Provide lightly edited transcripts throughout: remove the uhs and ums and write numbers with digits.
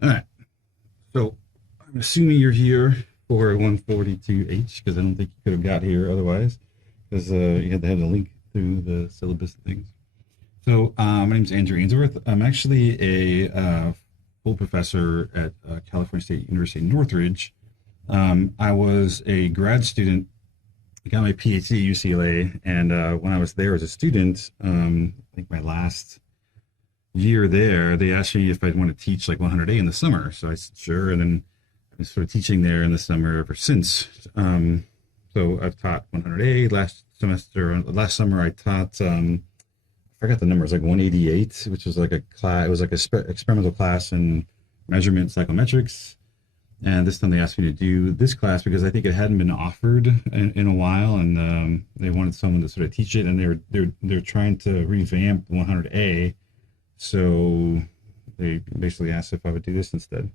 All right. So I'm assuming you're here for 142H because I don't think you could have got here otherwise because you had to have the link to the syllabus and things. So my name is Andrew Ainsworth. I'm actually a full professor at California State University in Northridge. I was a grad student. I got my PhD at UCLA, and when I was there as a student, I think my last year there, they asked me if I'd want to teach like 100A in the summer. So I said sure, and then I've been sort of teaching there in the summer ever since. So I've taught 100A last semester. Last summer I taught I forgot the numbers, like 188, which was like a class. It was like a experimental class in measurement psychometrics. And this time they asked me to do this class because I think it hadn't been offered in a while, and they wanted someone to sort of teach it, and they're trying to revamp 100A, so they basically asked if I would do this instead.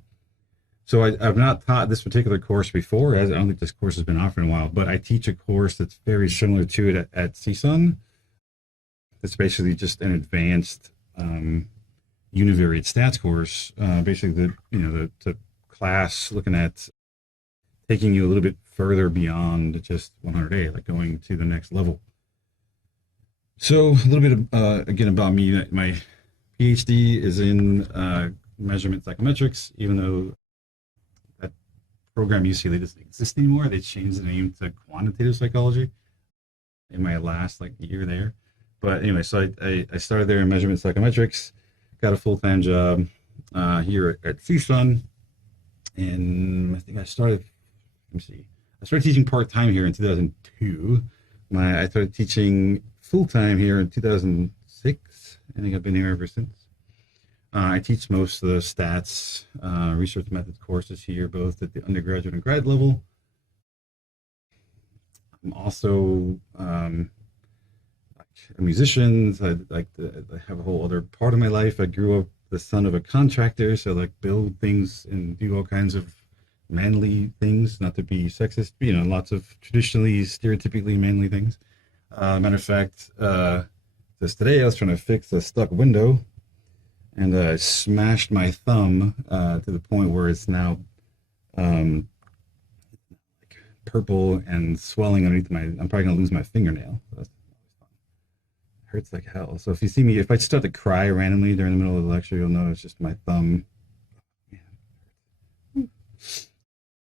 So I've not taught this particular course before. I don't think this course has been offered in a while, but I teach a course that's very similar to it at CSUN. It's basically just an advanced univariate stats course. Basically, the class looking at taking you a little bit further beyond just 100A, like going to the next level. So a little bit of, again about me. My PhD is in measurement psychometrics, even though that program UCLA doesn't exist anymore. They changed the name to quantitative psychology in my last like year there. But anyway, so I started there in measurement psychometrics, got a full-time job here at CSUN, and I think let me see, I started teaching part-time here in 2002. I started teaching full-time here in 2006. I think I've been here ever since. I teach most of the stats, research methods courses here, both at the undergraduate and grad level. I'm also a musician. So I have a whole other part of my life. I grew up the son of a contractor, so like build things and do all kinds of manly things. Not to be sexist, but, lots of traditionally, stereotypically manly things. Matter of fact, just today I was trying to fix a stuck window, and I smashed my thumb to the point where it's now um, like purple and swelling underneath my. I'm probably gonna lose my fingernail. So that's hurts like hell. So if you see me, if I start to cry randomly during the middle of the lecture, you'll know it's just my thumb.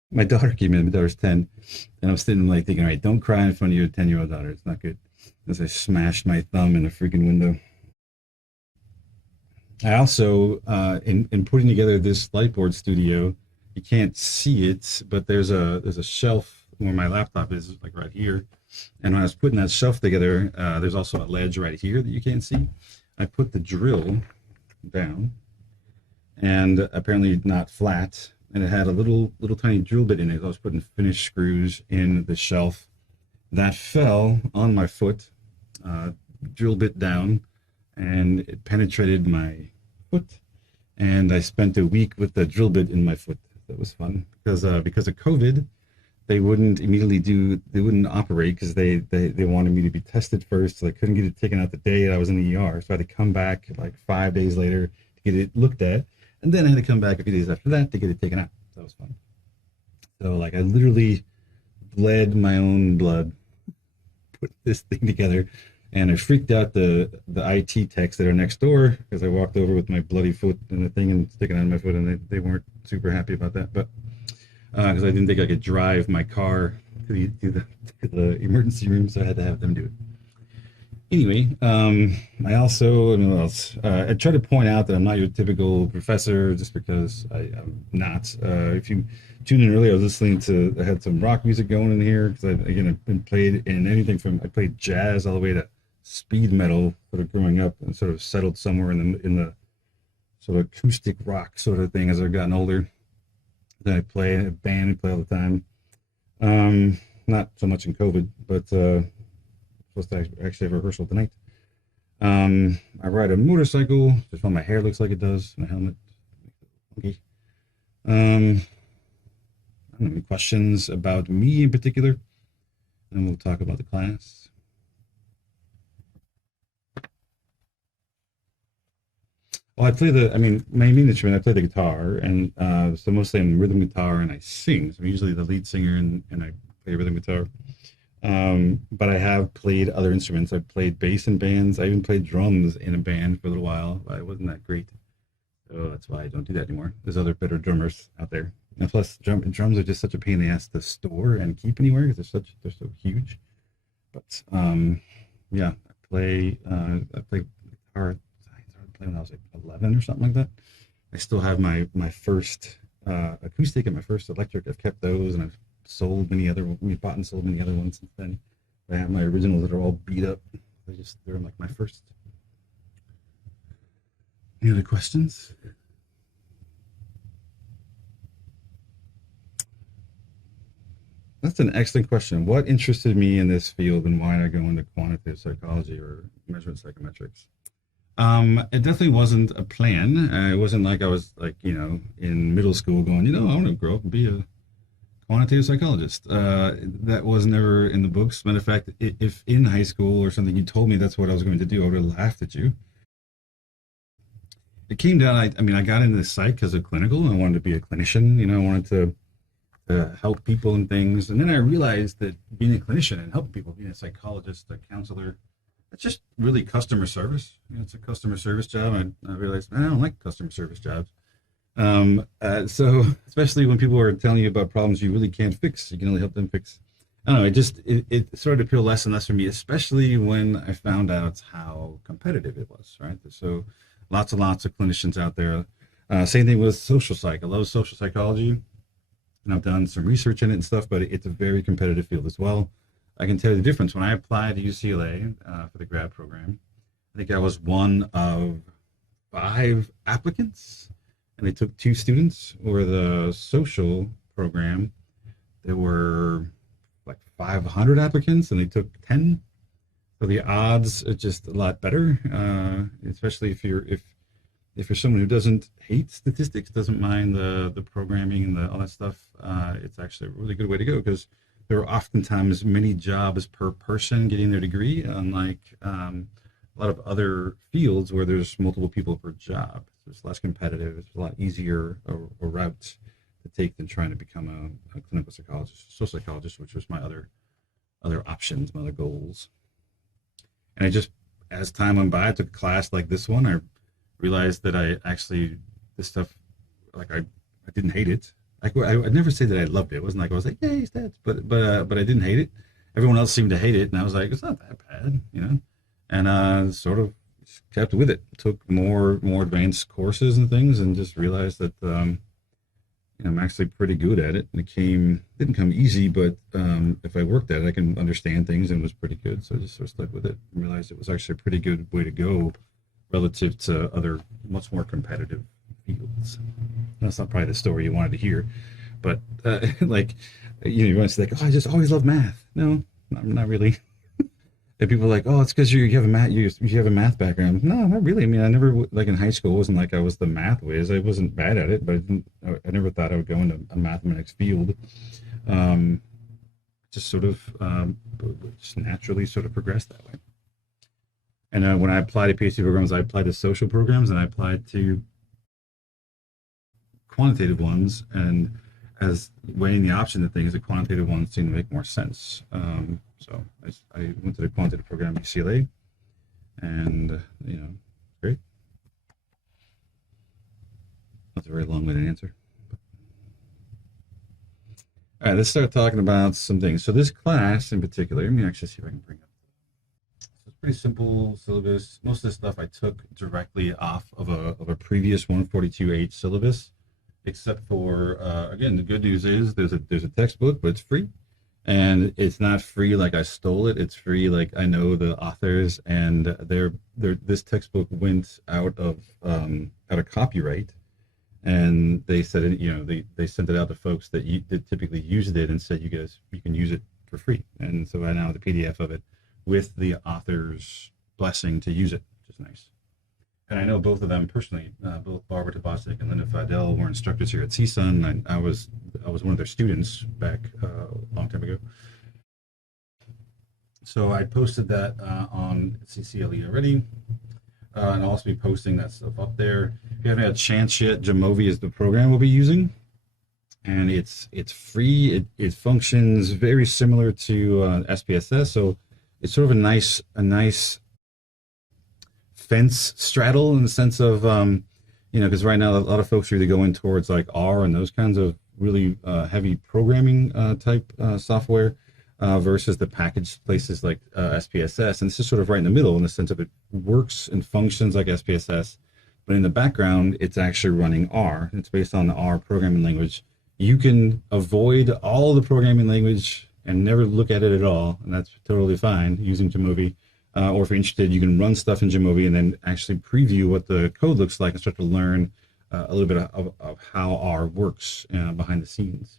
My daughter came in. My daughter's 10, and I'm sitting like thinking, all right, don't cry in front of your 10-year-old daughter. It's not good. As I smashed my thumb in a freaking window. I also, in putting together this lightboard studio, you can't see it, but there's a shelf where my laptop is, like right here. And when I was putting that shelf together, there's also a ledge right here that you can't see. I put the drill down, and apparently not flat, and it had a little tiny drill bit in it. I was putting finished screws in the shelf. That fell on my foot, uh, drill bit down, and it penetrated my foot. And I spent a week with the drill bit in my foot. That was fun because of COVID, they wouldn't operate because they wanted me to be tested first, so they couldn't get it taken out the day I was in the ER. So I had to come back like 5 days later to get it looked at, and then I had to come back a few days after that to get it taken out. That was fun. So like I literally bled my own blood, put this thing together, and I freaked out the IT techs that are next door because I walked over with my bloody foot and the thing and sticking out of my foot, and they weren't super happy about that. But because I didn't think I could drive my car to the emergency room, so I had to have them do it. Anyway, I mean, what else? I try to point out that I'm not your typical professor just because I'm not. If you tuned in earlier, I was listening I had some rock music going in here because I've been played in anything from, I played jazz all the way to speed metal sort of growing up, and sort of settled somewhere in the sort of acoustic rock sort of thing as I've gotten older. Then I play in a band, and play all the time. Not so much in COVID, but supposed to actually have a rehearsal tonight. I ride a motorcycle, just when my hair looks like it does, and a helmet. Okay. I don't have any questions about me in particular, and we'll talk about the class. Well, I play I mean, my main instrument, I play the guitar, and so mostly I'm rhythm guitar and I sing. So I'm usually the lead singer and I play rhythm guitar. But I have played other instruments. I've played bass in bands. I even played drums in a band for a little while, but I wasn't that great. So that's why I don't do that anymore. There's other better drummers out there. And plus, drums are just such a pain in the ass to store and keep anywhere because they're so huge. But yeah, I play guitar. I started playing when I was like 11 or something like that. I still have my first acoustic and my first electric. I've kept those, and I've sold many other. We bought and sold many other ones since then. I have my originals that are all beat up. They're like my first. Any other questions? That's an excellent question. What interested me in this field and why did I go into quantitative psychology or measurement psychometrics? It definitely wasn't a plan. It wasn't like I was like, in middle school going, I want to grow up and be a quantitative psychologist. That was never in the books. Matter of fact, if in high school or something you told me that's what I was going to do, I would have laughed at you. It came down, I mean, I got into the psych because of clinical. And I wanted to be a clinician. I wanted to help people and things. And then I realized that being a clinician and helping people, being a psychologist, a counselor, it's just really customer service. It's a customer service job. I realized, man, I don't like customer service jobs. So especially when people are telling you about problems you really can't fix, you can only help them fix. I don't know. It started to appeal less and less for me, especially when I found out how competitive it was. Right. So lots and lots of clinicians out there. Same thing with social psych. I love social psychology, and I've done some research in it and stuff. But it's a very competitive field as well. I can tell you the difference. When I applied to UCLA for the grad program, I think I was one of 5 applicants, and they took 2 students. Or the social program, there were like 500 applicants, and they took 10. So the odds are just a lot better, especially if you're someone who doesn't hate statistics, doesn't mind the programming and all that stuff. It's actually a really good way to go because there are oftentimes many jobs per person getting their degree, unlike a lot of other fields where there's multiple people per job. So it's less competitive. It's a lot easier a route to take than trying to become a clinical psychologist, social psychologist, which was my other options, my other goals. And I just, as time went by, I took a class like this one. I realized that this stuff, like I didn't hate it. I'd never say that I loved it. It wasn't like I was like, yay, stats, but I didn't hate it. Everyone else seemed to hate it, and I was like, it's not that bad. And sort of kept with it. Took more advanced courses and things, and just realized that I'm actually pretty good at it. And didn't come easy, but if I worked at it, I can understand things, and it was pretty good. So I just sort of stuck with it and realized it was actually a pretty good way to go relative to other much more competitive fields. That's not probably the story you wanted to hear, but like, you want to say like, oh, I just always love math. No, not really. And people are like, oh, it's because you have a math background. No, not really. I mean, I never, like in high school, it wasn't like I was the math whiz. I wasn't bad at it, but I never thought I would go into a mathematics field. Just sort of just naturally sort of progressed that way. And when I applied to PhD programs, I applied to social programs, and I applied to quantitative ones. And as weighing the option of things, the quantitative ones seem to make more sense. So I went to the quantitative program at UCLA, and great. That's a very long-winded answer. All right, let's start talking about some things. So this class in particular, let me actually see if I can bring up. It's pretty simple syllabus. Most of the stuff I took directly off of a previous 142H syllabus, except for again, the good news is there's a textbook, but it's free, and it's not free like I stole it. It's free like I know the authors, and this textbook went out of copyright, and they said they sent it out to folks that typically used it and said you can use it for free, and so I now have the PDF of it with the author's blessing to use it, which is nice. And I know both of them personally. Both Barbara Tabasic and Linda Fidel were instructors here at CSUN. I was one of their students back a long time ago. So I posted that on CCLE already. and I'll also be posting that stuff up there. If you haven't had a chance yet, Jamovi is the program we'll be using, and it's free. It functions very similar to SPSS, so it's sort of a nice fence straddle in the sense of because right now a lot of folks are either going towards like R and those kinds of really heavy programming type software versus the packaged places like SPSS, and this is sort of right in the middle in the sense of it works and functions like SPSS, but in the background it's actually running R. It's based on the R programming language. You can avoid all the programming language and never look at it at all, and that's totally fine using Jamovi. Or if you're interested, you can run stuff in Jamovi and then actually preview what the code looks like and start to learn a little bit of how R works behind the scenes.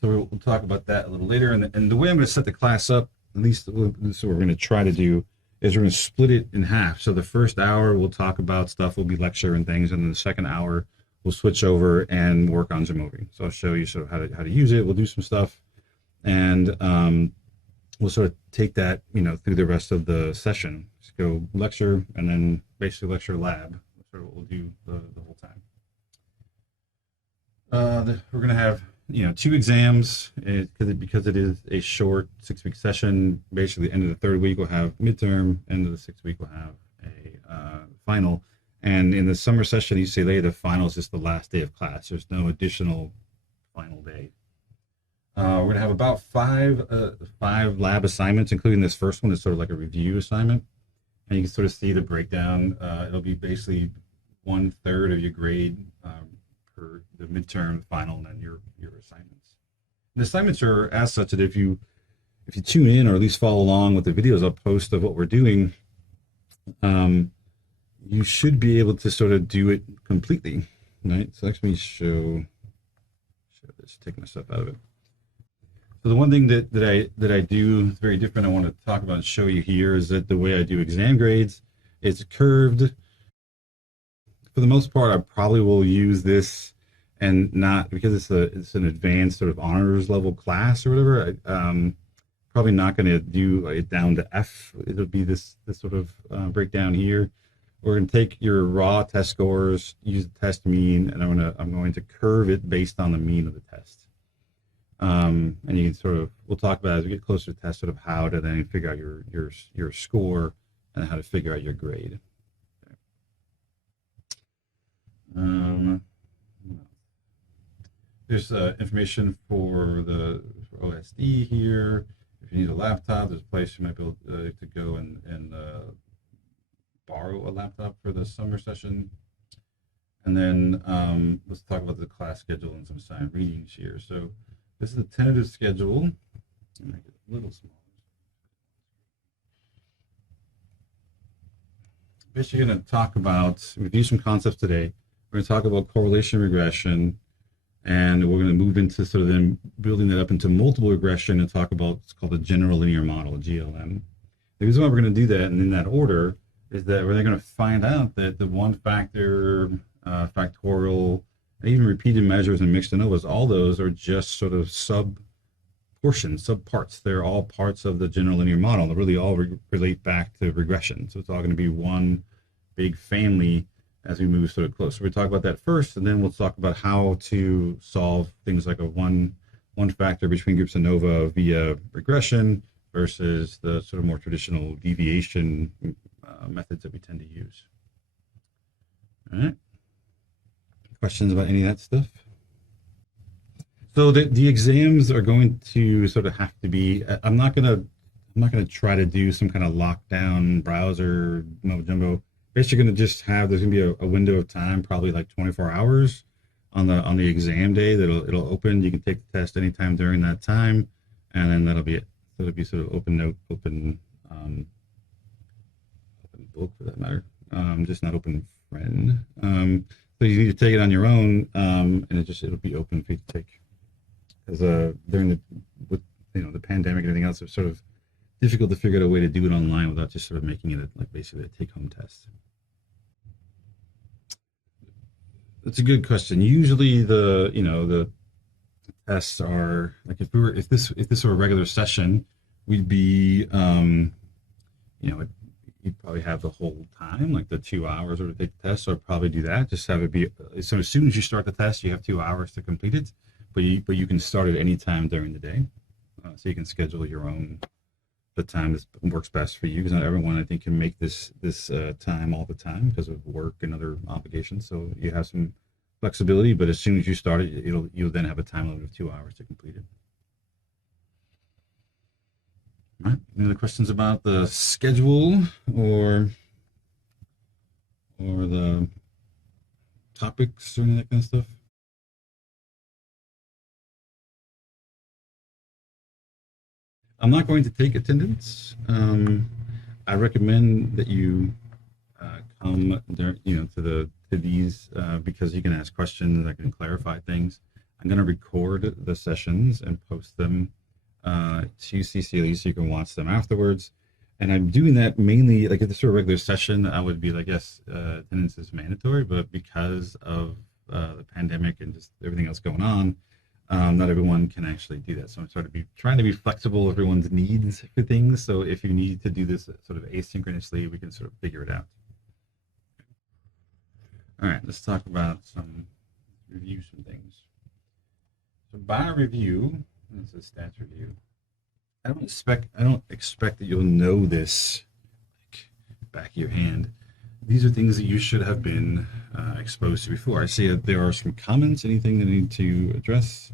So we'll talk about that a little later. And the way I'm going to set the class up, at least this is what we're going to try to do, is we're going to split it in half. So the first hour we'll talk about stuff, will be lecture and things, and then the second hour we'll switch over and work on Jamovi. So I'll show you sort of how to use it. We'll do some stuff, and we'll sort of take that, through the rest of the session. Just go lecture and then basically lecture lab. That's sort of what we'll do the whole time. We're going to have, 2 exams because it is a short 6-week session. Basically, end of the 3rd week we'll have midterm. End of the 6th week we'll have a final. And in the summer session, you say later, the final is just the last day of class. There's no additional final day. We're going to have about five lab assignments, including this first one is sort of like a review assignment. And you can sort of see the breakdown. It'll be basically 1/3 of your grade for the midterm, the final, and then your assignments. And the assignments are as such that if you tune in or at least follow along with the videos I'll post of what we're doing, you should be able to sort of do it completely, right? So let me show this, take myself out of it. So the one thing that I do very different I want to talk about and show you here is that the way I do exam grades is curved. For the most part, I probably will use this and not, because it's an advanced sort of honors level class or whatever, probably not going to do it down to F. It'll be this sort of breakdown here. We're going to take your raw test scores, use the test mean, and I'm going to curve it based on the mean of the test. And you can sort of, we'll talk about as we get closer to test, sort of how to then figure out your score and how to figure out your grade. There's information for OSD here. If you need a laptop, there's a place you might be able to go and borrow a laptop for the summer session. And then let's talk about the class schedule and some assigned readings here. So this is the tentative schedule. I'll make it a little smaller. Basically, going to talk about, review some concepts today. We're going to talk about correlation regression, and we're going to move into sort of then building that up into multiple regression and talk about what's called the general linear model, GLM. The reason why we're going to do that and in that order is that we're going to find out that the one factor, factorial, and even repeated measures and mixed ANOVAs, all those are just sort of sub parts. They're all parts of the general linear model. They really all relate back to regression. So it's all going to be one big family as we move sort of close. So we talk about that first, and then we'll talk about how to solve things like a one factor between groups ANOVA via regression versus the sort of more traditional deviation methods that we tend to use. All right. Questions about any of that stuff? So the exams are going to sort of have to be, I'm not gonna try to do some kind of lockdown browser mumbo jumbo. Basically gonna just have, there's gonna be a window of time, probably like 24 hours on the exam day that it'll open. You can take the test anytime during that time, and then that'll be it. So it'll be sort of open note, open book for that matter, just not open friend. So you need to take it on your own, and it'll be open for you to take. Because during with the pandemic and everything else, it's sort of difficult to figure out a way to do it online without just sort of making it like basically a take-home test. That's a good question. Usually the tests are like, if this were a regular session, we'd be you probably have the whole time, like the 2 hours or to take the test. So I'd probably do that. Just have it be, so as soon as you start the test, you have 2 hours to complete it, but you can start at any time during the day. So you can schedule your own, the time that works best for you, because not everyone, I think, can make this time all the time because of work and other obligations. So you have some flexibility, but as soon as you start it, you'll then have a time limit of 2 hours to complete it. All right. Any other questions about the schedule or the topics or any of that kind of stuff? I'm not going to take attendance. I recommend that you come there, to these because you can ask questions. I can clarify things. I'm going to record the sessions and post them to CCLE so you can watch them afterwards. And I'm doing that mainly, like, if this were a regular session, I would be like, yes, attendance is mandatory, but because of the pandemic and just everything else going on, not everyone can actually do that. So I'm trying to be flexible with everyone's needs for things. So if you need to do this sort of asynchronously, we can sort of figure it out. All right, let's talk about review some things. So by review, this is stats review. I don't expect that you'll know this like back of your hand. These are things that you should have been exposed to before. I see that there are some comments. Anything that I need to address?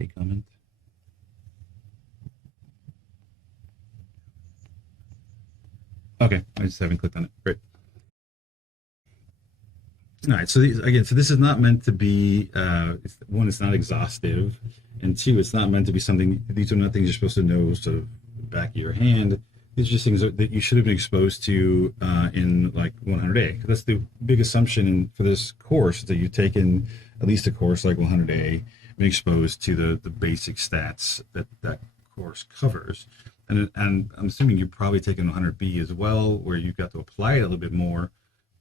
A comment? Okay, I just haven't clicked on it. Great. All right. So this is not meant to be. One, it's not exhaustive, and two, it's not meant to be something. These are not things you're supposed to know sort of back of your hand. These are just things that you should have been exposed to in like 100A. That's the big assumption for this course, that you've taken at least a course like 100A, been exposed to the basic stats that course covers. And I'm assuming you've probably taken 100B as well, where you've got to apply it a little bit more,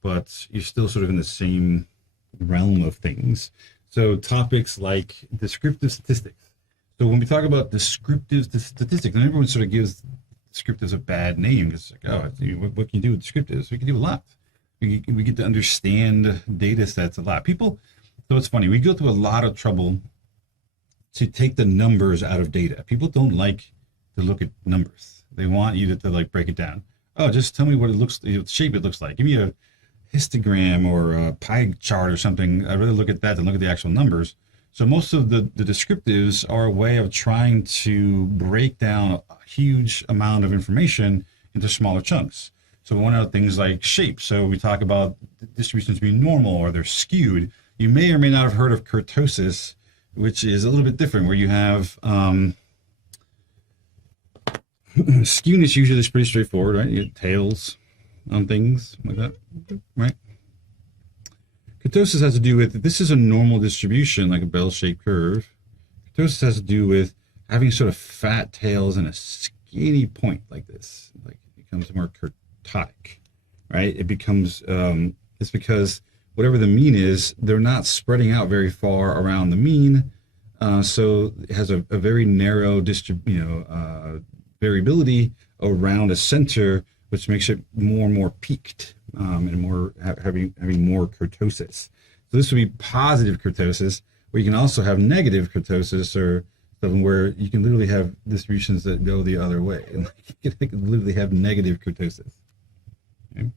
but you're still sort of in the same realm of things. So topics like descriptive statistics. So when we talk about descriptive statistics, and everyone sort of gives descriptives a bad name. It's like, oh, what can you do with descriptives? We can do a lot. We get to understand data sets a lot. People, so it's funny, we go through a lot of trouble to take the numbers out of data. People don't like to look at numbers. They want you to like break it down. Oh, just tell me what it looks, the shape it looks like. Give me a histogram or a pie chart or something. I'd rather look at that than look at the actual numbers. So most of the descriptives are a way of trying to break down a huge amount of information into smaller chunks. So one of the things like shape. So we talk about distributions being normal or they're skewed. You may or may not have heard of kurtosis, which is a little bit different, where you have skewness usually is pretty straightforward, right? You get tails on things like that, right? Kurtosis has to do with, this is a normal distribution, like a bell-shaped curve. Kurtosis has to do with having sort of fat tails and a skinny point like this. Like it becomes more kurtotic, right? It becomes, it's because whatever the mean is, they're not spreading out very far around the mean. So it has a very narrow variability around a center, which makes it more and more peaked and more having more kurtosis. So this would be positive kurtosis, where you can also have negative kurtosis, or something where you can literally have distributions that go the other way, and you can literally have negative kurtosis. Okay.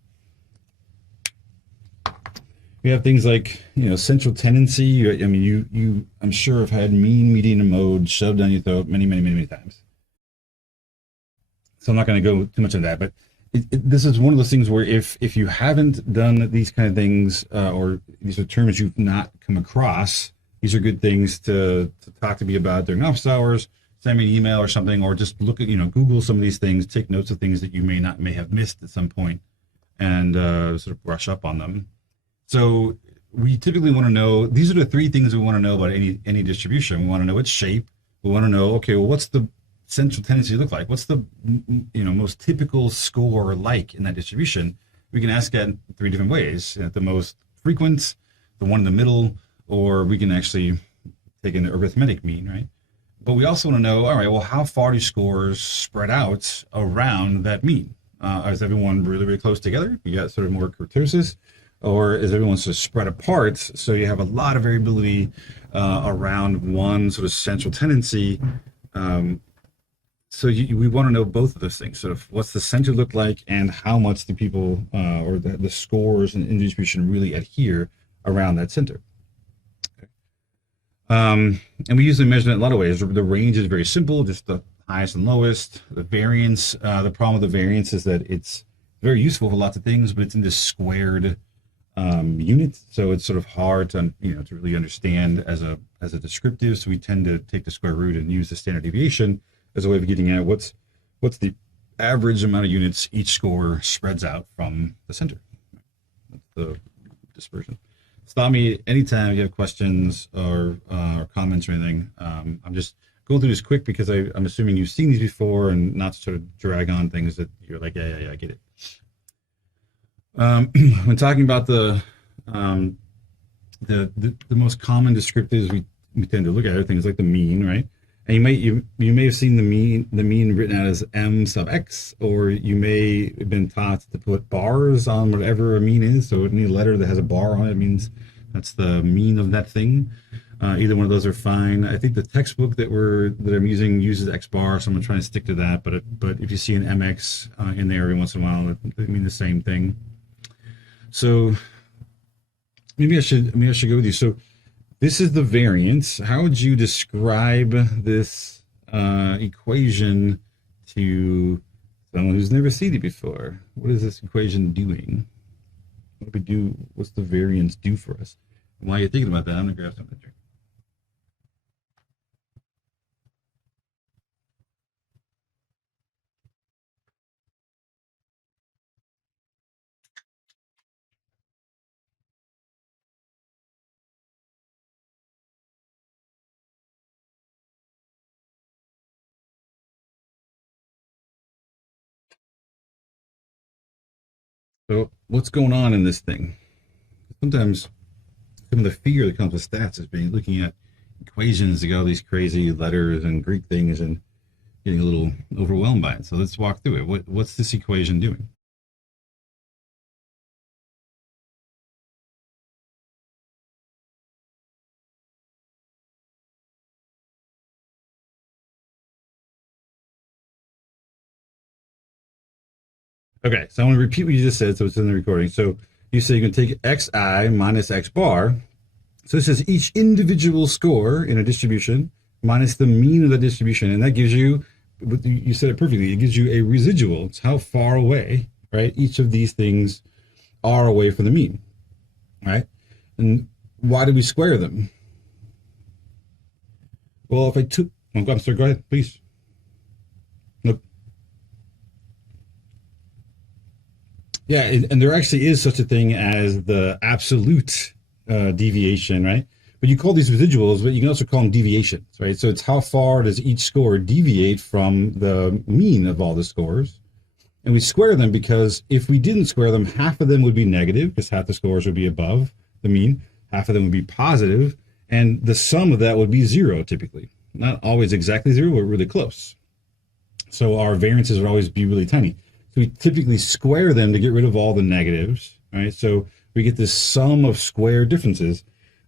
We have things like, central tendency. You I'm sure have had mean, median, and mode shoved down your throat many, many, many, many times. So I'm not going to go too much into that, but this is one of those things where if you haven't done these kind of things, or these are terms you've not come across, these are good things to talk to me about during office hours. Send me an email or something, or just look at, Google some of these things, take notes of things that you may have missed at some point, and sort of brush up on them. So we typically want to know, these are the three things we want to know about any distribution. We want to know its shape. We want to know, okay, well, what's the central tendency look like? What's the most typical score like in that distribution? We can ask that in three different ways. The most frequent, the one in the middle, or we can actually take an arithmetic mean, right? But we also want to know, all right, well, how far do scores spread out around that mean? Is everyone really, really close together? You got sort of more kurtosis, or is everyone sort of spread apart? So you have a lot of variability around one sort of central tendency. So we want to know both of those things. Sort of what's the center look like, and how much do people or the scores and distribution really adhere around that center. And we usually measure it in a lot of ways. The range is very simple, just the highest and lowest. The variance, the problem with the variance is that it's very useful for lots of things, but it's in this squared unit, so it's sort of hard to to really understand as a descriptive. So we tend to take the square root and use the standard deviation as a way of getting at what's the average amount of units each score spreads out from the center. That's the dispersion. Stop me anytime you have questions or comments or anything. I'm just going through this quick because I'm assuming you've seen these before, and not to sort of drag on things that you're like, yeah, I get it. When talking about the most common descriptives we tend to look at are things like the mean, right? And you may have seen the mean written out as m sub x, or you may have been taught to put bars on whatever a mean is. So any letter that has a bar on it means that's the mean of that thing. Either one of those are fine. I think the textbook that I'm using uses x bar, so I'm trying to stick to that. But if you see an mx in there every once in a while, it means the same thing. So maybe I should go with you. So this is the variance. How would you describe this equation to someone who's never seen it before? What is this equation doing? What do we do? What's the variance do for us? And while you're thinking about that, I'm gonna grab something to drink. So what's going on in this thing? Sometimes some of the fear that comes with stats is being looking at equations that got all these crazy letters and Greek things and getting a little overwhelmed by it. So let's walk through it. What's this equation doing? Okay, so I want to repeat what you just said so it's in the recording. So you say you're going to take xi minus x bar. So this is each individual score in a distribution minus the mean of the distribution. And that gives you, you said it perfectly, it gives you a residual. It's how far away, right, each of these things are away from the mean, right? And why do we square them? Well, if I took, I'm sorry, go ahead, please. Nope. Yeah, and there actually is such a thing as the absolute deviation, right? But you call these residuals, but you can also call them deviations, right? So it's how far does each score deviate from the mean of all the scores. And we square them because if we didn't square them, half of them would be negative because half the scores would be above the mean, half of them would be positive, and the sum of that would be zero typically. Not always exactly zero, but really close. So our variances would always be really tiny. So we typically square them to get rid of all the negatives, right? So we get this sum of square differences.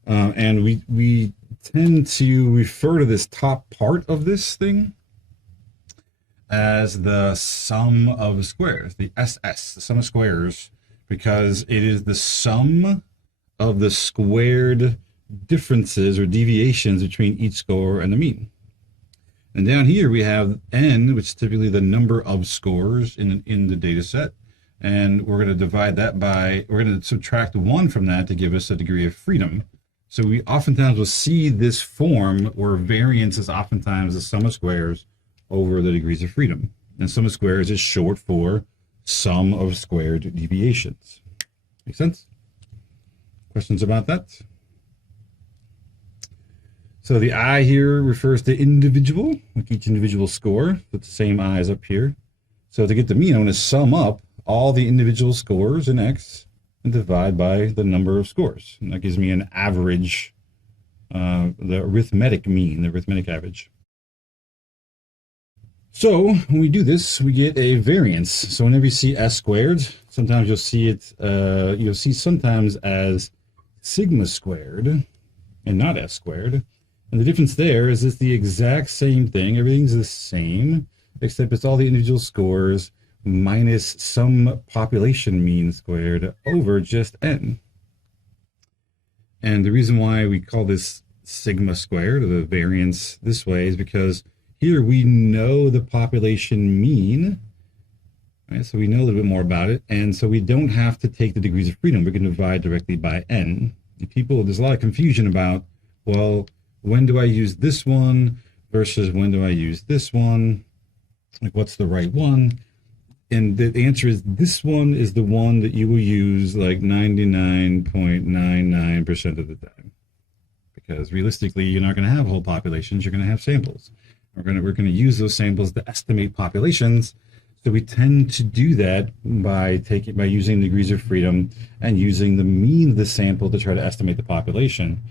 And we tend to refer to this top part of this thing as the sum of squares, the SS, the sum of squares, because it is the sum of the squared differences or deviations between each score and the mean. And down here we have n, which is typically the number of scores in the data set. And we're going to divide that by, we're going to subtract 1 from that to give us a degree of freedom. So we oftentimes will see this form where variance is oftentimes the sum of squares over the degrees of freedom. And sum of squares is short for sum of squared deviations. Make sense? Questions about that? So the I here refers to individual, like each individual score. It's the same I as up here. So to get the mean, I'm going to sum up all the individual scores in X and divide by the number of scores. And that gives me an average, the arithmetic mean, the arithmetic average. So when we do this, we get a variance. So whenever you see S squared, sometimes you'll see it, you'll see sometimes as sigma squared and not S squared. And the difference there is it's the exact same thing. Everything's the same, except it's all the individual scores minus some population mean squared over just N. And the reason why we call this sigma squared, or the variance this way, is because here we know the population mean, right? So we know a little bit more about it. And so we don't have to take the degrees of freedom. We can divide directly by N. And people, there's a lot of confusion about, well, when do I use this one versus when do I use this one? Like, what's the right one? And the answer is this one is the one that you will use like 99.99% of the time. Because realistically, you're not going to have whole populations, you're going to have samples. We're going to use those samples to estimate populations. So we tend to do that by using degrees of freedom and using the mean of the sample to try to estimate the population.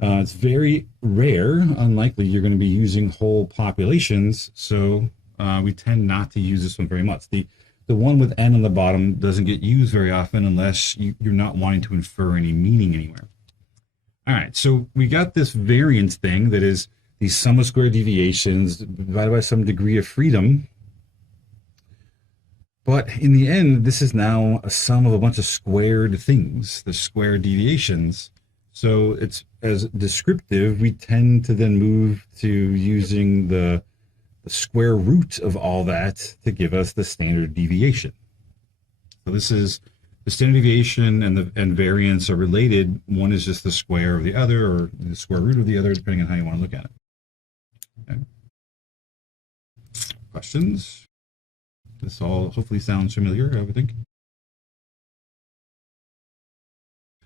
It's very rare, unlikely you're going to be using whole populations. So we tend not to use this one very much. The one with N on the bottom doesn't get used very often unless you're not wanting to infer any meaning anywhere. All right, so we got this variance thing that is these sum of square deviations divided by some degree of freedom. But in the end, this is now a sum of a bunch of squared things, the square deviations. So it's as descriptive, we tend to then move to using the square root of all that to give us the standard deviation. So this is the standard deviation and variance are related. One is just the square of the other, or the square root of the other, depending on how you want to look at it. Okay. Questions? This all hopefully sounds familiar, I would think.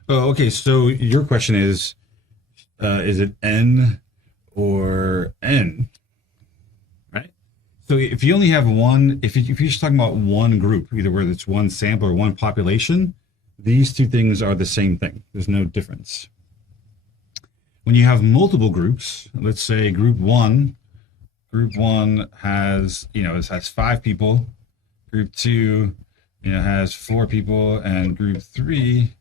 Oh, okay. So your question is it N or N? Right? So if you only have one, if you're just talking about one group, either whether it's one sample or one population, these two things are the same thing. There's no difference. When you have multiple groups, let's say group one has, it has 5 people. Group 2, has 4 people, and group 3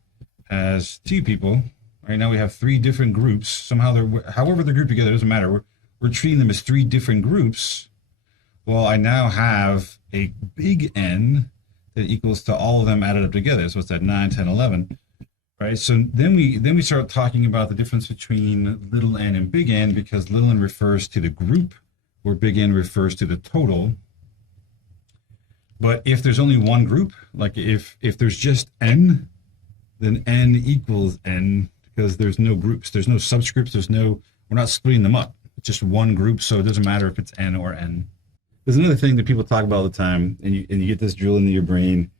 has 2 people. Right now we have 3 different groups. Somehow however they're grouped together, it doesn't matter. We're treating them as 3 different groups. Well, I now have a big N that equals to all of them added up together. So it's at 9, 10, 11. Right? So then we start talking about the difference between little n and big N, because little n refers to the group, where big N refers to the total. But if there's only one group, like if there's just N, then N equals N, because there's no groups, there's no subscripts, we're not splitting them up. It's just one group, so it doesn't matter if it's N or N. There's another thing that people talk about all the time, and you get this drilled into your brain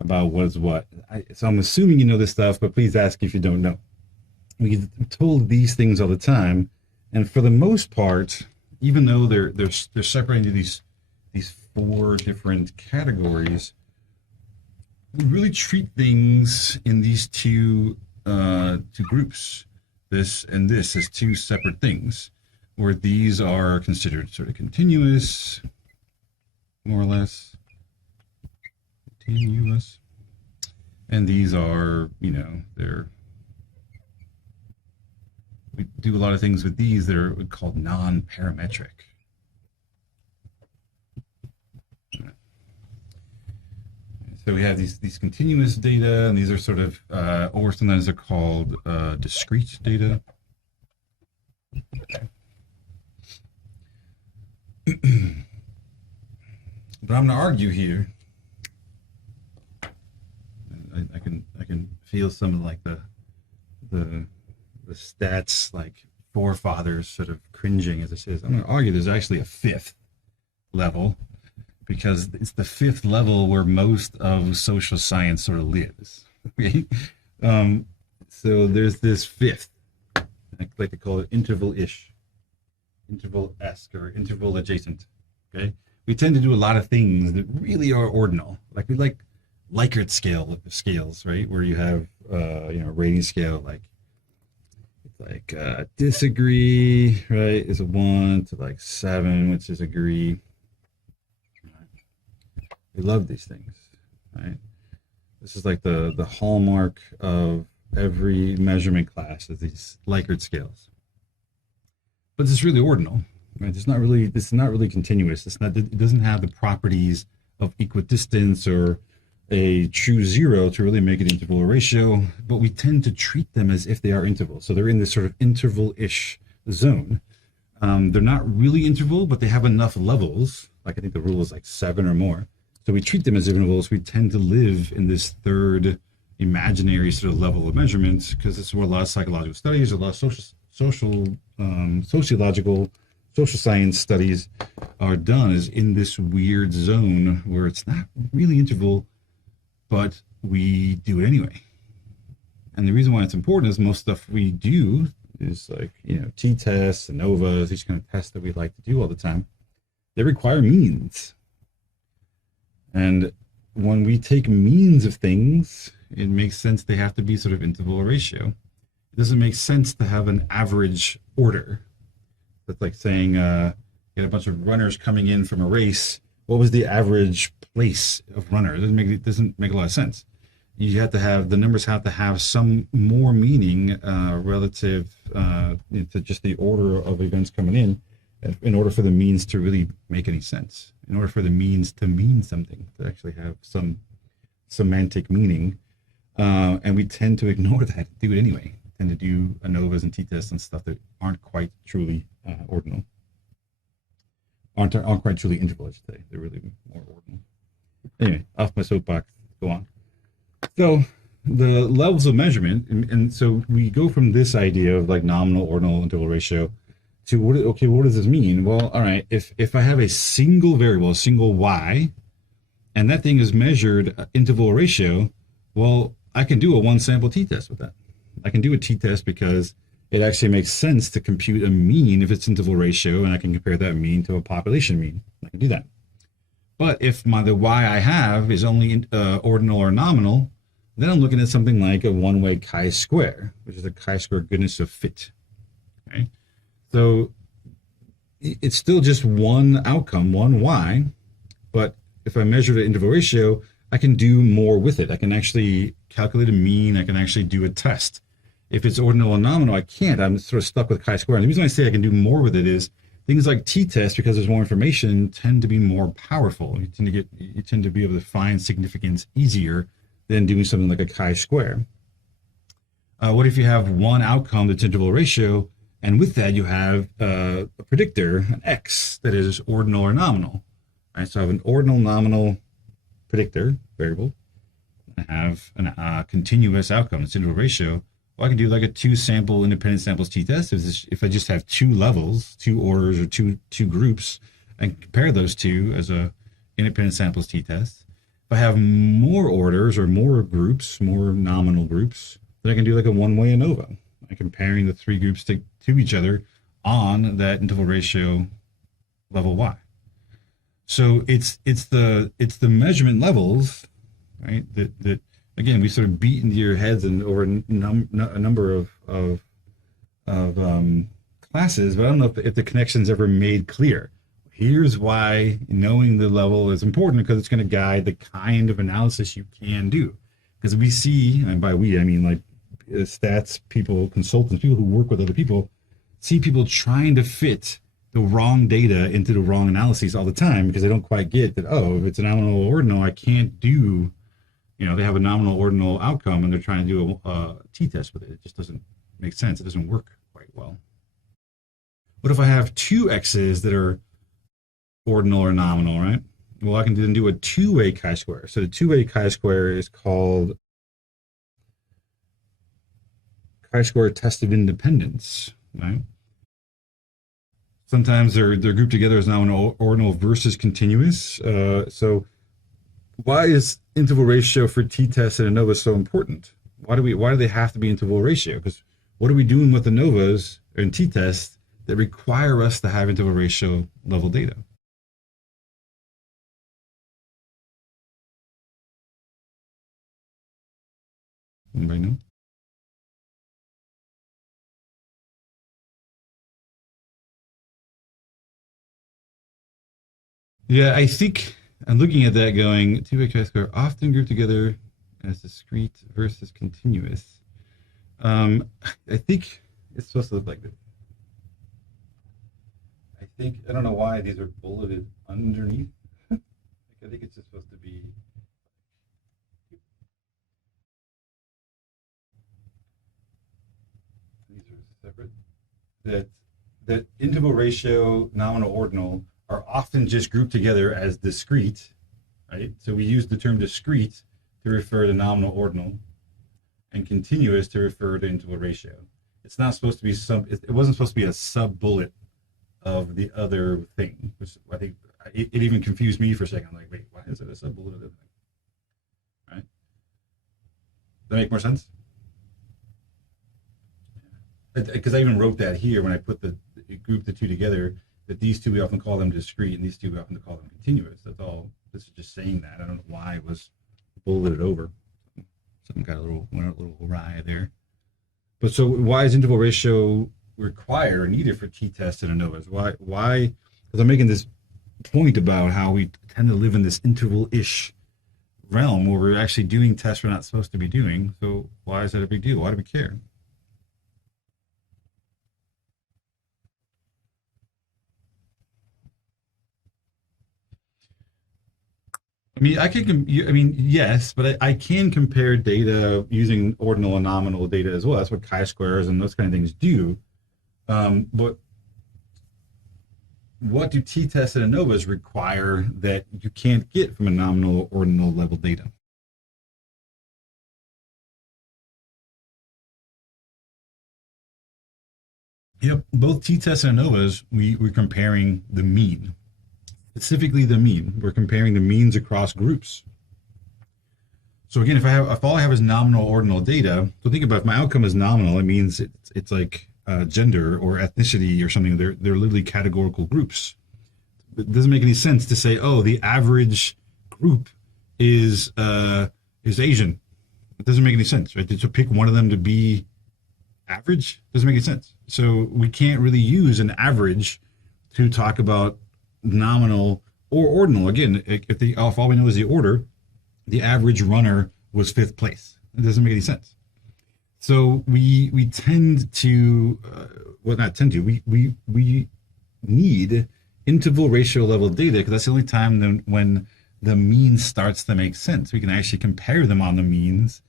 about what is what. So I'm assuming you know this stuff, but please ask if you don't know. We get told these things all the time, and for the most part, even though they're separated into these 4 different categories, we really treat things in these two groups, this and this, as 2 separate things, where these are considered sort of continuous, more or less, continuous, and these are, we do a lot of things with these that are called non-parametric. So we have these continuous data, and these are sort of, or sometimes they're called discrete data. Okay. But I'm going to argue here. I can feel some of like the stats like forefathers sort of cringing as it says. I'm going to argue there's actually a 5th level, because it's the 5th level where most of social science sort of lives. Okay? So there's this 5th. I like to call it interval-ish, interval-esque, or interval adjacent. Okay, we tend to do a lot of things that really are ordinal. Like we like Likert scales, right? Where you have a rating scale like disagree, right, is a 1 to like 7, which is agree. We love these things, right? This is like the hallmark of every measurement class is these Likert scales. But it's really ordinal, right? This is not really continuous. It doesn't have the properties of equidistance or a true zero to really make it interval or ratio, but we tend to treat them as if they are intervals. So they're in this sort of interval-ish zone. They're not really interval, but they have enough levels. Like I think the rule is like 7 or more. So we treat them as intervals. We tend to live in this third imaginary sort of level of measurement because it's where a lot of psychological studies, a lot of sociological, social science studies are done, is in this weird zone where it's not really interval, but we do it anyway. And the reason why it's important is most stuff we do is like, t-tests, ANOVAs, these kind of tests that we like to do all the time. They require means. And when we take means of things, it makes sense they have to be sort of interval or ratio. It doesn't make sense to have an average order. That's like saying you get a bunch of runners coming in from a race. What was the average place of runners? It doesn't make a lot of sense. You have to have, the numbers have to have some more meaning relative to just the order of events coming in order for the means to really make any sense. In order for the means to mean something, to actually have some semantic meaning. And we tend to ignore that, do it anyway. Tend to do ANOVAs and t-tests and stuff that aren't quite truly ordinal. Aren't quite truly interval, I should say. They're really more ordinal. Anyway, off my soapbox, go on. So the levels of measurement, and so we go from this idea of like nominal, ordinal, interval ratio to what does this mean? Well, all right, if I have a single variable, a single y, and that thing is measured interval ratio, well, I can do a one sample t-test with that. I can do a t-test because it actually makes sense to compute a mean if it's interval ratio, and I can compare that mean to a population mean. I can do that. But if the y I have is only ordinal or nominal, then I'm looking at something like a one-way chi-square, which is a chi-square goodness of fit. Okay? So it's still just one outcome, one y, but if I measure the interval ratio, I can do more with it. I can actually calculate a mean. I can actually do a test. If it's ordinal or nominal, I can't. I'm sort of stuck with chi-square. And the reason I say I can do more with it is things like t-tests, because there's more information, tend to be more powerful. You tend to be able to find significance easier than doing something like a chi-square. What if you have one outcome that's interval ratio, and with that you have a predictor, an x, that is ordinal or nominal? Right, so I have an ordinal nominal predictor variable. I have a continuous outcome, it's interval ratio. Well, I can do like a two sample independent samples t-test. If I just have two levels, two orders, or two groups, and compare those two as a independent samples t-test. If I have more orders or more groups, more nominal groups, then I can do like a one-way ANOVA. I'm comparing the three groups to each other on that interval ratio level y. So it's the measurement levels, right? That again, we sort of beat into your heads and over a number of classes, but I don't know if the connection's ever made clear. Here's why knowing the level is important, because it's going to guide the kind of analysis you can do. Because we see, and by we, I mean like stats people, consultants, people who work with other people, see people trying to fit the wrong data into the wrong analyses all the time because they don't quite get that, oh, if it's a nominal or ordinal, I can't do, they have a nominal ordinal outcome and they're trying to do a t-test with it. It just doesn't make sense. It doesn't work quite well. What if I have two x's that are ordinal or nominal, right? Well, I can then do a two-way chi-square. So the two-way chi-square is called chi-square test of independence, right? Sometimes they're grouped together as nominal, ordinal versus continuous. So why is interval ratio for t-tests and ANOVAs so important? Why do they have to be interval ratio? Because what are we doing with ANOVAs and t-tests that require us to have interval ratio level data? Anybody know? Yeah, I think I'm looking at that going, 2x chi-square often grouped together as discrete versus continuous. I think it's supposed to look like this. I don't know why these are bulleted underneath. I think it's just supposed to be. These are separate. That interval ratio, nominal, ordinal are often just grouped together as discrete, right? So we use the term discrete to refer to nominal, ordinal, and continuous to refer to interval ratio. It's not supposed to be it wasn't supposed to be a sub bullet of the other thing, which I think it even confused me for a second. I'm like, wait, why is it a sub bullet of the thing? Right? Does that make more sense? Because I even wrote that here when I put grouped the two together, that these two we often call them discrete and these two we often call them continuous. That's all. This is just saying that. I don't know why it was bulleted over. Something went a little awry there. But so why is interval ratio required or needed for t-tests and ANOVAs? Why? Because I'm making this point about how we tend to live in this interval-ish realm where we're actually doing tests we're not supposed to be doing. So why is that a big deal? Why do we care? I mean, yes, but I can compare data using ordinal and nominal data as well. That's what chi-squares and those kind of things do. But what do t-tests and ANOVAs require that you can't get from a nominal or ordinal level data? Yep, both t-tests and ANOVAs, we're comparing the mean. Specifically the mean. We're comparing the means across groups. So again, if all I have is nominal ordinal data, so think about if my outcome is nominal, it means it's like gender or ethnicity or something. They're literally categorical groups. It doesn't make any sense to say, oh, the average group is Asian. It doesn't make any sense, right? To pick one of them to be average doesn't make any sense. So we can't really use an average to talk about nominal or ordinal. Again, if all we know is the order, the average runner was 5th place. It doesn't make any sense. So we tend to, we need interval ratio level data because that's the only time when the mean starts to make sense. We can actually compare them on the means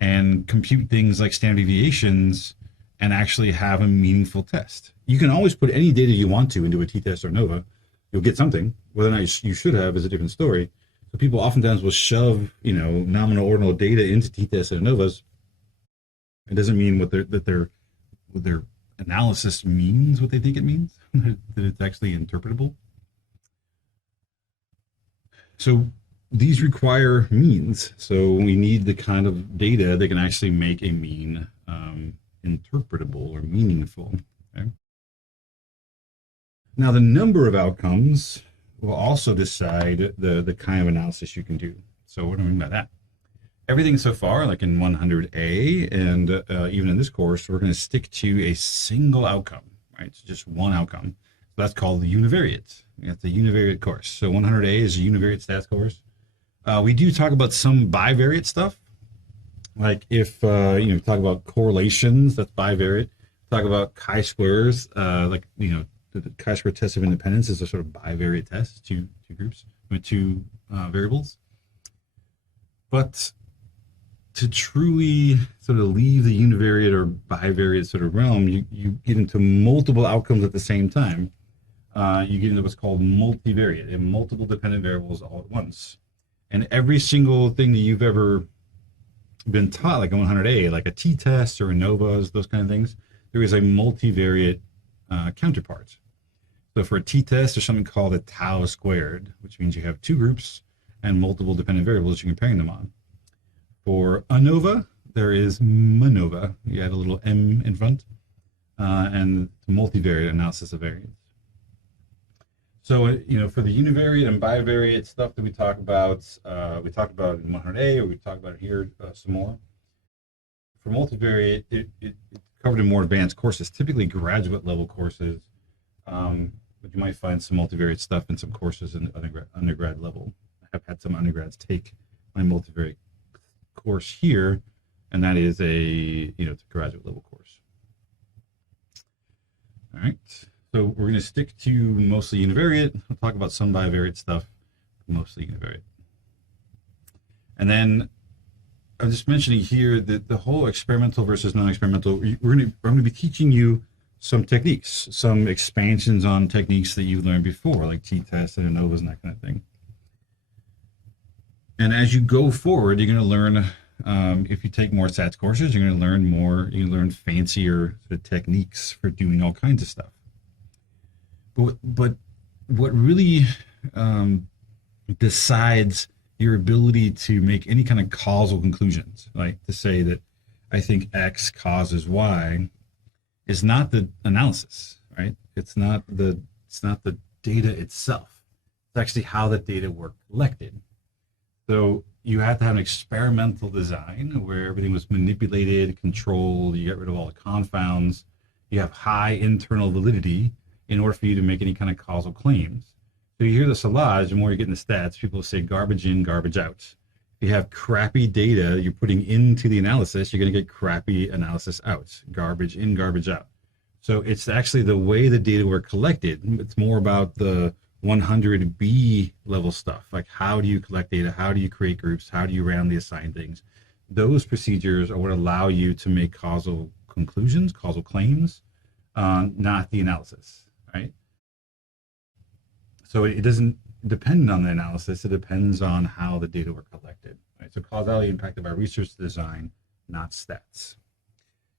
and compute things like standard deviations and actually have a meaningful test. You can always put any data you want to into a t-test or ANOVA. You'll get something. Whether or not you should have is a different story. So people oftentimes will shove, nominal ordinal data into t-tests and ANOVAs. It doesn't mean what their analysis means, what they think it means, that it's actually interpretable. So these require means. So we need the kind of data that can actually make a mean interpretable or meaningful. Okay? Now, the number of outcomes will also decide the kind of analysis you can do. So what do I mean by that? Everything so far, like in 100A and even in this course, we're going to stick to a single outcome, right? So just one outcome. So that's called the univariate. It's a univariate course. So 100A is a univariate stats course. We do talk about some bivariate stuff. Like if, talk about correlations, that's bivariate. Talk about chi-squares, the chi-square test of independence is a sort of bivariate test, two groups with two variables. But to truly sort of leave the univariate or bivariate sort of realm, you get into multiple outcomes at the same time. You get into what's called multivariate and multiple dependent variables all at once. And every single thing that you've ever been taught, like a 100A, like a t-test or ANOVAs, those kind of things, there is a multivariate counterpart. So for a t-test, there's something called a tau squared, which means you have two groups and multiple dependent variables you're comparing them on. For ANOVA, there is MANOVA. You add a little M in front, and it's multivariate analysis of variance. So, for the univariate and bivariate stuff that we talked about in 100A, or we talked about it here some more. For multivariate, it's covered in more advanced courses, typically graduate level courses, but you might find some multivariate stuff in some courses in the undergrad level. have had some undergrads take my multivariate course here, and that is it's a graduate level course. All right, so we're going to stick to mostly univariate. We'll talk about some bivariate stuff, mostly univariate. And then I'm just mentioning here that the whole experimental versus non-experimental, I'm going to be teaching you some techniques, some expansions on techniques that you've learned before, like t-tests and ANOVAs and that kind of thing. And as you go forward, you're going to learn, if you take more stats courses, you're going to learn more, you can learn fancier sort of techniques for doing all kinds of stuff. But what really decides your ability to make any kind of causal conclusions, like to say that I think X causes Y, is not the analysis, right? It's not the data itself. It's actually how the data were collected. So you have to have an experimental design where everything was manipulated, controlled, you get rid of all the confounds, you have high internal validity in order for you to make any kind of causal claims. So you hear this a lot, as the more you get in the stats, people say garbage in, garbage out. If you have crappy data you're putting into the analysis, you're going to get crappy analysis out. Garbage in, garbage out. So it's actually the way the data were collected. It's more about the 100B level stuff, like how do you collect data, how do you create groups, how do you randomly assign things. Those procedures are what allow you to make causal conclusions, causal claims, not the analysis, right? So it doesn't depend on the analysis, it depends on how the data were collected, right? So causality impacted by research design, not stats.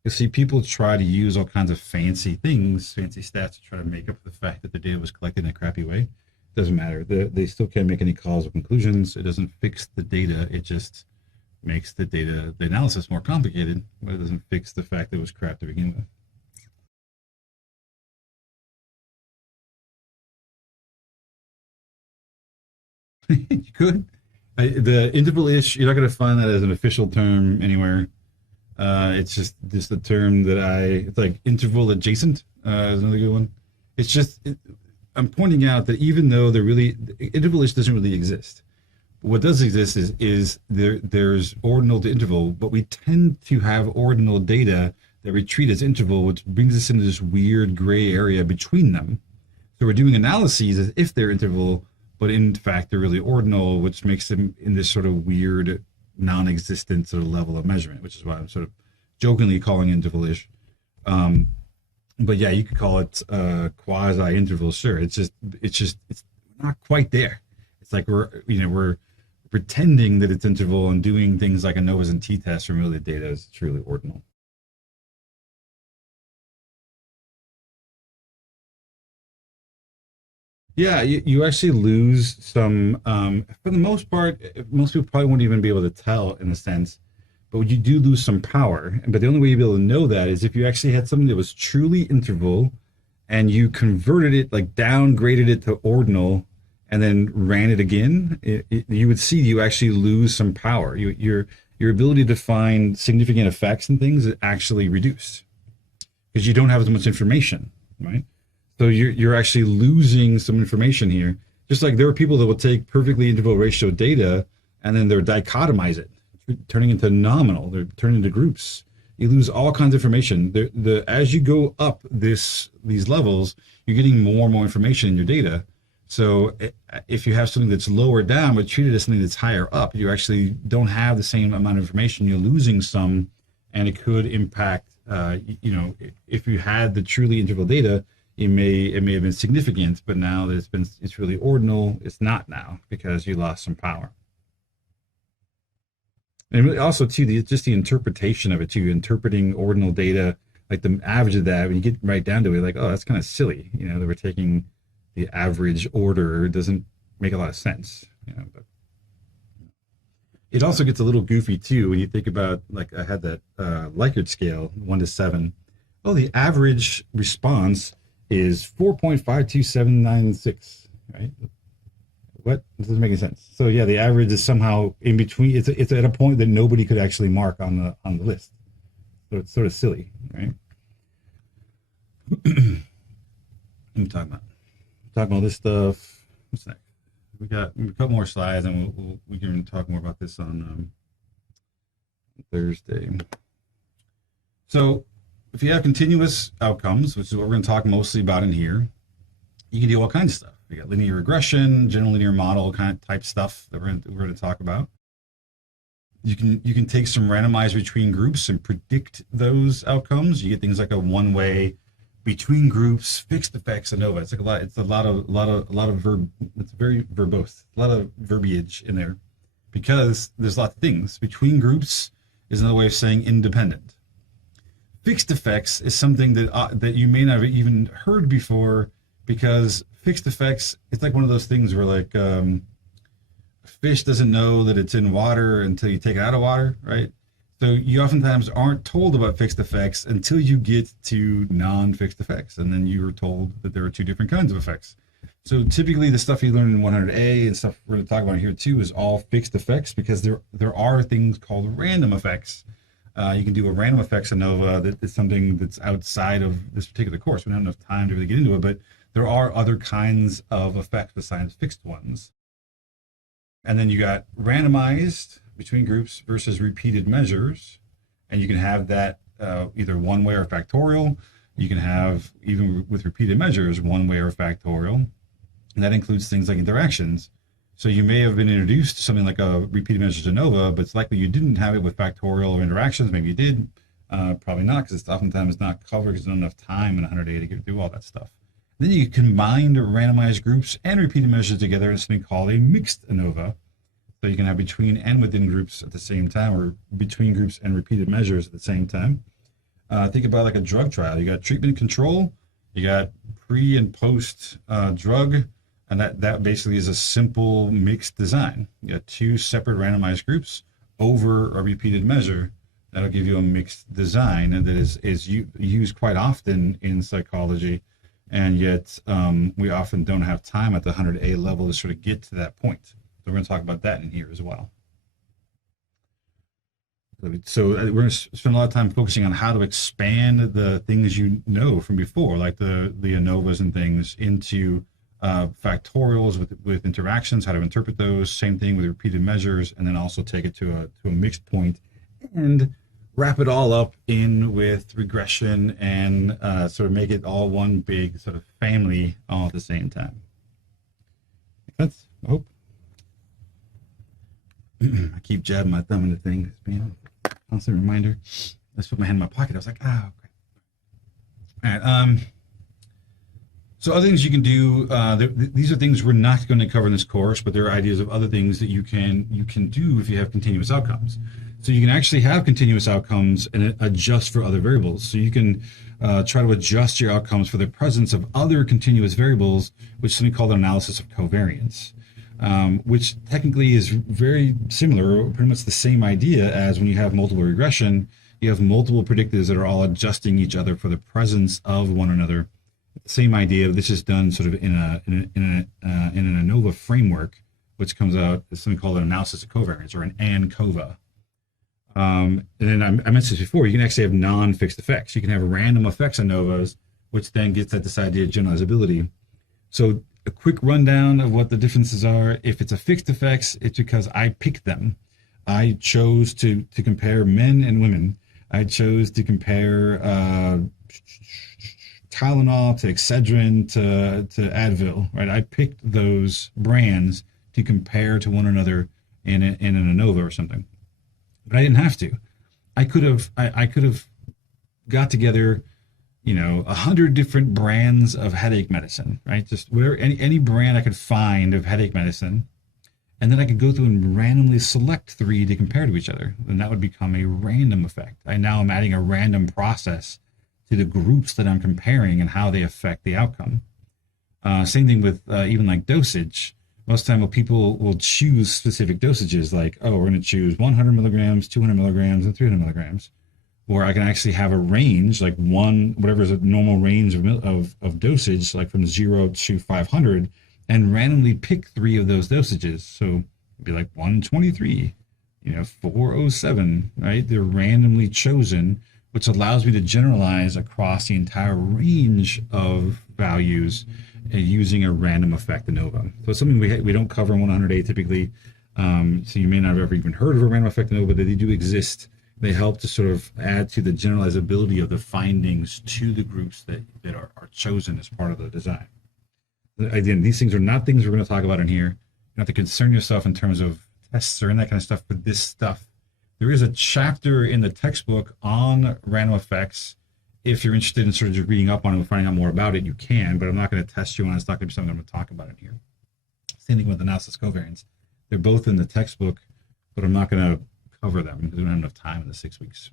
You see, people try to use all kinds of fancy things, fancy stats, to try to make up for the fact that the data was collected in a crappy way. It doesn't matter. They still can't make any causal conclusions. It doesn't fix the data. It just makes the data, the analysis, more complicated, but it doesn't fix the fact that it was crap to begin with. You could. The interval-ish, you're not going to find that as an official term anywhere. It's just a term that it's like interval adjacent is another good one. It's just, I'm pointing out that even though interval-ish doesn't really exist. What does exist is there's ordinal to interval, but we tend to have ordinal data that we treat as interval, which brings us into this weird gray area between them. So we're doing analyses as if they're interval, but in fact they're really ordinal, which makes them in this sort of weird non-existent sort of level of measurement, which is why I'm sort of jokingly calling it interval-ish. But yeah, you could call it quasi-interval, sure. It's not quite there. It's like we're pretending that it's interval and doing things like ANOVAs and t-tests when really the data is truly ordinal. Yeah, you actually lose some, for the most part, most people probably won't even be able to tell in a sense, but you do lose some power. But the only way you'll be able to know that is if you actually had something that was truly interval and you converted it, like downgraded it to ordinal and then ran it again, you would see you actually lose some power. Your ability to find significant effects and things is actually reduced because you don't have as much information, right? So you're actually losing some information here. Just like there are people that will take perfectly interval ratio data and then they're dichotomize it, turning into nominal, they're turning into groups. You lose all kinds of information. As you go up these levels, you're getting more and more information in your data. So if you have something that's lower down but treated as something that's higher up, you actually don't have the same amount of information. You're losing some, and it could impact. If you had the truly interval data, it may have been significant, but now that it's really ordinal, it's not now because you lost some power. And really also too, just the interpretation of it too, interpreting ordinal data, like the average of that, when you get right down to it, like, oh, that's kind of silly, that we're taking the average order, doesn't make a lot of sense, but it also gets a little goofy too when you think about, like, I had that Likert scale, 1 to 7. Oh, the average response is 4.52796, right? What? This doesn't make any sense. So yeah, the average is somehow in between. It's at a point that nobody could actually mark on the list. So it's sort of silly, right? What am I talking about? Talking about this stuff. What's next? we got a couple more slides, and we can talk more about this on Thursday. So if you have continuous outcomes, which is what we're going to talk mostly about in here, you can do all kinds of stuff. You got linear regression, general linear model kind of type stuff that we're going to talk about. You can take some randomized between groups and predict those outcomes. You get things like a one-way between groups, fixed effects ANOVA. It's a lot of verb. It's very verbose. A lot of verbiage in there because there's lots of things. Between groups is another way of saying independent. Fixed effects is something that you may not have even heard before, because fixed effects, it's like one of those things where like a fish doesn't know that it's in water until you take it out of water, right? So you oftentimes aren't told about fixed effects until you get to non-fixed effects, and then you are told that there are two different kinds of effects. So typically the stuff you learn in 100A and stuff we're going to talk about here too is all fixed effects, because there are things called random effects. You can do a random effects ANOVA that is something that's outside of this particular course. We don't have enough time to really get into it, but there are other kinds of effects besides fixed ones. And then you got randomized between groups versus repeated measures. And you can have that either one way or factorial. You can have, even with repeated measures, one way or factorial. And that includes things like interactions. So you may have been introduced to something like a repeated measures ANOVA, but it's likely you didn't have it with factorial or interactions. Maybe you did, probably not, because it's oftentimes not covered because there's not enough time in 100A to get through all that stuff. Then you combine randomized groups and repeated measures together in something called a mixed ANOVA. So you can have between and within groups at the same time, or between groups and repeated measures at the same time. Think about like a drug trial. You got treatment control, you got pre and post drug, and that basically is a simple mixed design. You got two separate randomized groups over a repeated measure. That'll give you a mixed design, and that is used quite often in psychology. And yet we often don't have time at the 100A level to sort of get to that point. So we're going to talk about that in here as well. So we're going to spend a lot of time focusing on how to expand the things you know from before, like the ANOVAs and things, into factorials with interactions, how to interpret those. Same thing with repeated measures, and then also take it to a mixed point and wrap it all up in with regression and sort of make it all one big sort of family all at the same time. Make sense? I hope. I keep jabbing my thumb into things, being a constant reminder. I just put my hand in my pocket. I was like, okay. All right. So other things you can do, these are things we're not going to cover in this course, but there are ideas of other things that you can do if you have continuous outcomes. So you can actually have continuous outcomes and adjust for other variables. So you can try to adjust your outcomes for the presence of other continuous variables, which is something called an analysis of covariance, which technically is very similar, pretty much the same idea as when you have multiple regression. You have multiple predictors that are all adjusting each other for the presence of one another. Same idea. This is done sort of in an ANOVA framework, which comes out as something called an analysis of covariance, or an ANCOVA. And then I mentioned this before, you can actually have non-fixed effects. You can have random effects ANOVAs, which then gets at this idea of generalizability. So a quick rundown of what the differences are. If it's a fixed effects, it's because I picked them. I chose to compare men and women. I chose to compare Tylenol to Excedrin to Advil, right? I picked those brands to compare to one another in an ANOVA or something. But I didn't have to. I could have got together, 100 different brands of headache medicine, right? Just whatever, any brand I could find of headache medicine, and then I could go through and randomly select 3 to compare to each other, and that would become a random effect. I now am adding a random process to the groups that I'm comparing and how they affect the outcome. Same thing with even like dosage. Most of the time, people will choose specific dosages, like, we're going to choose 100 milligrams, 200 milligrams, and 300 milligrams. Or I can actually have a range, like whatever is a normal range of dosage, like from 0 to 500, and randomly pick 3 of those dosages. So it'd be like 123, 407, right? They're randomly chosen, which allows me to generalize across the entire range of values using a random effect ANOVA. So it's something we don't cover in 100A typically. So you may not have ever even heard of a random effect ANOVA, but they do exist. They help to sort of add to the generalizability of the findings to the groups that are chosen as part of the design. Again, these things are not things we're going to talk about in here. You don't have to concern yourself in terms of tests or any that kind of stuff for this stuff. There is a chapter in the textbook on random effects. If you're interested in sort of just reading up on it and finding out more about it, you can, but I'm not going to test you on it. It's not going to be something I'm going to talk about in here. Same thing with analysis covariance. They're both in the textbook, but I'm not going to cover them because we don't have enough time in the 6 weeks.